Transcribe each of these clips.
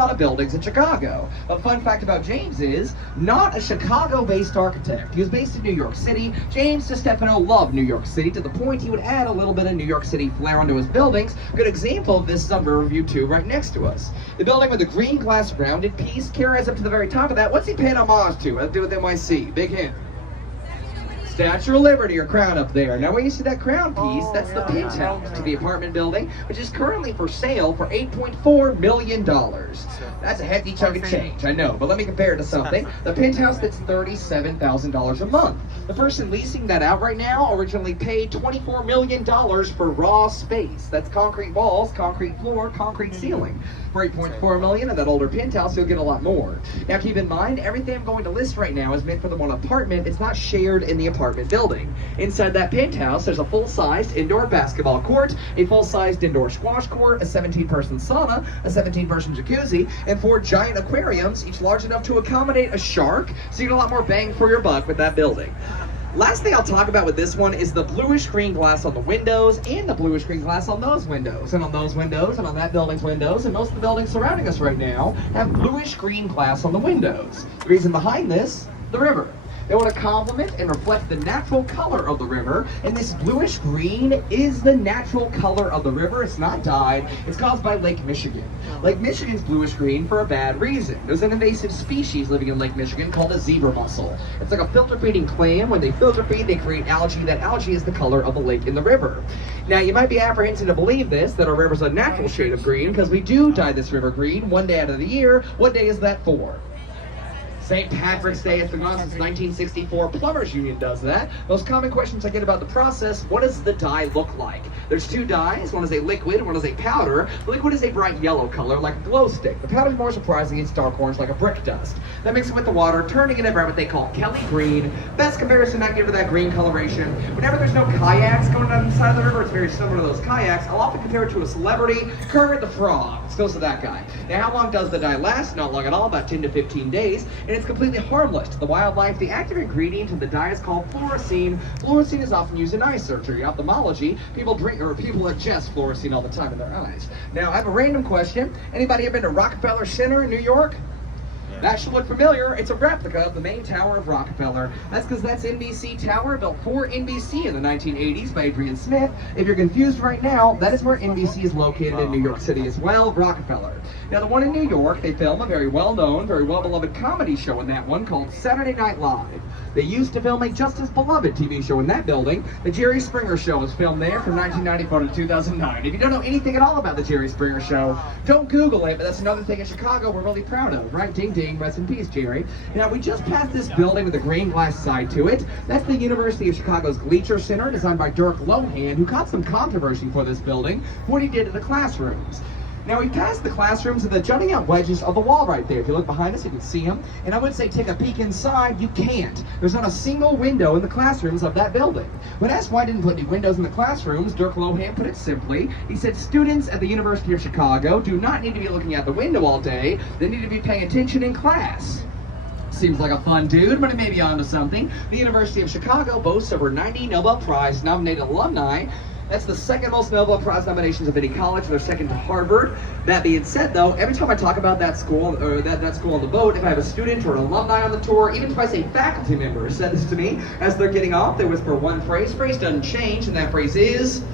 lot of buildings in Chicago. But fun fact about James is, not a Chicago-based architect. He was based in New York City. James DeStefano loved New York City to the point he would add a little bit of New York City flair onto his buildings. Good example of this is on Riverview 2 right next to us. The building with the green glass rounded piece carries up to the very top of that. What's he paying homage to? Let's do with NYC. Big hint. Statue of Liberty or crown up there. Now when you see that crown piece, that's the penthouse to the apartment building, which is currently for sale for $8.4 million. That's a hefty chunk of change, I know, but let me compare it to something. The penthouse that's $37,000 a month. The person leasing that out right now originally paid $24 million for raw space. That's concrete walls, concrete floor, concrete ceiling. For $8.4 million of that older penthouse, you'll get a lot more. Now keep in mind, everything I'm going to list right now is meant for the one apartment. It's not shared in the apartment building. Inside that penthouse, there's a full-sized indoor basketball court, a full-sized indoor squash court, a 17-person sauna, a 17-person jacuzzi, and 4 giant aquariums, each large enough to accommodate a shark, so you get a lot more bang for your buck with that building. Last thing I'll talk about with this one is the bluish green glass on the windows and the bluish green glass on those windows. And on those windows and on that building's windows and most of the buildings surrounding us right now have bluish green glass on the windows. The reason behind this, the river. They want to complement and reflect the natural color of the river, and this bluish green is the natural color of the river. It's not dyed. It's caused by Lake Michigan. Lake Michigan's bluish green for a bad reason. There's an invasive species living in Lake Michigan called a zebra mussel. It's like a filter feeding clam. When they filter feed, they create algae. That algae is the color of the lake in the river. Now, you might be apprehensive to believe this, that our river's a natural shade of green, because we do dye this river green one day out of the year. What day is that for? St. Patrick's Day. It's been on since 1964. Plumbers Union does that. Most common questions I get about the process: what does the dye look like? There's 2 dyes. One is a liquid and one is a powder. The liquid is a bright yellow color, like a glow stick. The powder is more surprising. It's dark orange, like a brick dust. That mixes it with the water, turning it into what they call Kelly green. Best comparison I can give to that green coloration: whenever there's no kayaks going down the side of the river, it's very similar to those kayaks. I'll often compare it to a celebrity, Kermit the Frog. It's close to that guy. Now, how long does the dye last? Not long at all, about 10 to 15 days. And it's completely harmless to the wildlife. The active ingredient in the dye is called fluorescein. Fluorescein is often used in eye surgery, ophthalmology. People ingest fluorescein all the time in their eyes. Now, I have a random question. Anybody ever been to Rockefeller Center in New York? That should look familiar. It's a replica of the main tower of Rockefeller. That's because that's NBC Tower, built for NBC in the 1980s by Adrian Smith. If you're confused right now, that is where NBC is located in New York City as well, Rockefeller. Now, the one in New York, they film a very well-known, very well-beloved comedy show in that one called Saturday Night Live. They used to film a just as beloved TV show in that building. The Jerry Springer Show was filmed there from 1994 to 2009. If you don't know anything at all about the Jerry Springer Show, don't Google it, but that's another thing in Chicago we're really proud of, right? Ding ding, rest in peace, Jerry. Now, we just passed this building with a green glass side to it. That's the University of Chicago's Gleacher Center, designed by Dirk Lohan, who caused some controversy for this building for what he did to the classrooms. Now, we passed the classrooms and the jutting out wedges of the wall right there. If you look behind us, you can see them. And I would say take a peek inside. You can't. There's not a single window in the classrooms of that building. When asked why I didn't put any windows in the classrooms, Dirk Lohan put it simply. He said students at the University of Chicago do not need to be looking out the window all day. They need to be paying attention in class. Seems like a fun dude, but it may be onto something. The University of Chicago boasts over 90 Nobel Prize nominated alumni. That's the second most Nobel Prize nominations of any college. They're second to Harvard. That being said, though, every time I talk about that school or that school on the boat, if I have a student or an alumni on the tour, even twice a faculty member said this to me as they're getting off, they whisper one phrase. Phrase doesn't change, and that phrase is,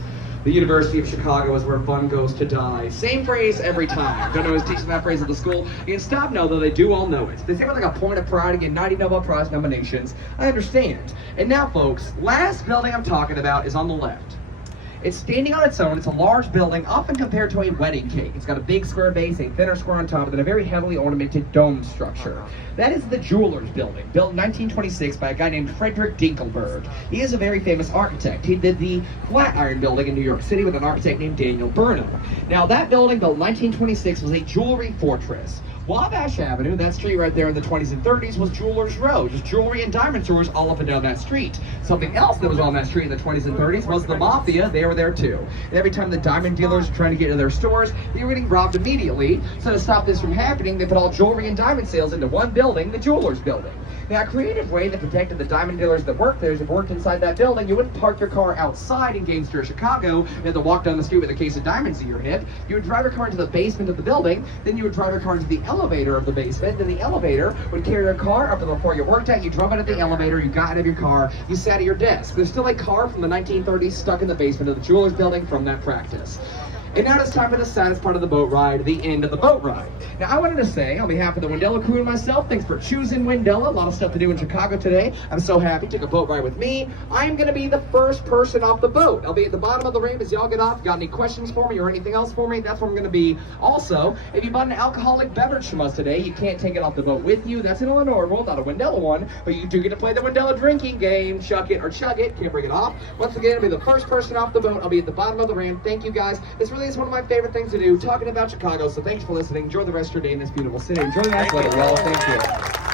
the University of Chicago is where fun goes to die. Same phrase every time. Don't know who's teaching that phrase at the school. You can stop now, though, they do all know it. They say it with like a point of pride to get 90 Nobel Prize nominations. I understand. And now, folks, last building I'm talking about is on the left. It's standing on its own. It's a large building, often compared to a wedding cake. It's got a big square base, a thinner square on top, and then a very heavily ornamented dome structure. That is the Jewelers Building, built in 1926 by a guy named Frederick Dinkelberg. He is a very famous architect. He did the Flatiron Building in New York City with an architect named Daniel Burnham. Now, that building, built in 1926, was a jewelry fortress. Wabash Avenue, that street right there in the 20s and 30s, was Jewelers Row, just jewelry and diamond stores all up and down that street. Something else that was on that street in the 20s and 30s was the Mafia there they were there too. And every time the diamond dealers were trying to get into their stores, they were getting robbed immediately. So to stop this from happening, they put all jewelry and diamond sales into one building, the jeweler's building. Now, a creative way that protected the diamond dealers that worked there is if you worked inside that building, you wouldn't park your car outside in Gamester, Chicago. You had to walk down the street with a case of diamonds in your hip. You would drive your car into the basement of the building, then you would drive your car into the elevator of the basement, then the elevator would carry your car up to the floor you worked at, you drove out of the elevator, you got out of your car, you sat at your desk. There's still a car from the 1930s stuck in the basement of the jeweler's building from that practice. And now it's time for the saddest part of the boat ride, the end of the boat ride. Now, I wanted to say, on behalf of the Wendella crew and myself, thanks for choosing Wendella. A lot of stuff to do in Chicago today. I'm so happy. Took a boat ride with me. I am going to be the first person off the boat. I'll be at the bottom of the ramp as y'all get off. Got any questions for me or anything else for me? That's where I'm going to be. Also, if you bought an alcoholic beverage from us today, you can't take it off the boat with you. That's an Illinois rule, not a Wendella one. But you do get to play the Wendella drinking game. Chuck it or chug it. Can't bring it off. Once again, I'll be the first person off the boat. I'll be at the bottom of the ramp. Thank you, guys. This really is one of my favorite things to do, talking about Chicago. So thanks for listening. Enjoy the rest of your day in this beautiful city. Enjoy the nice weather, y'all. Thank you.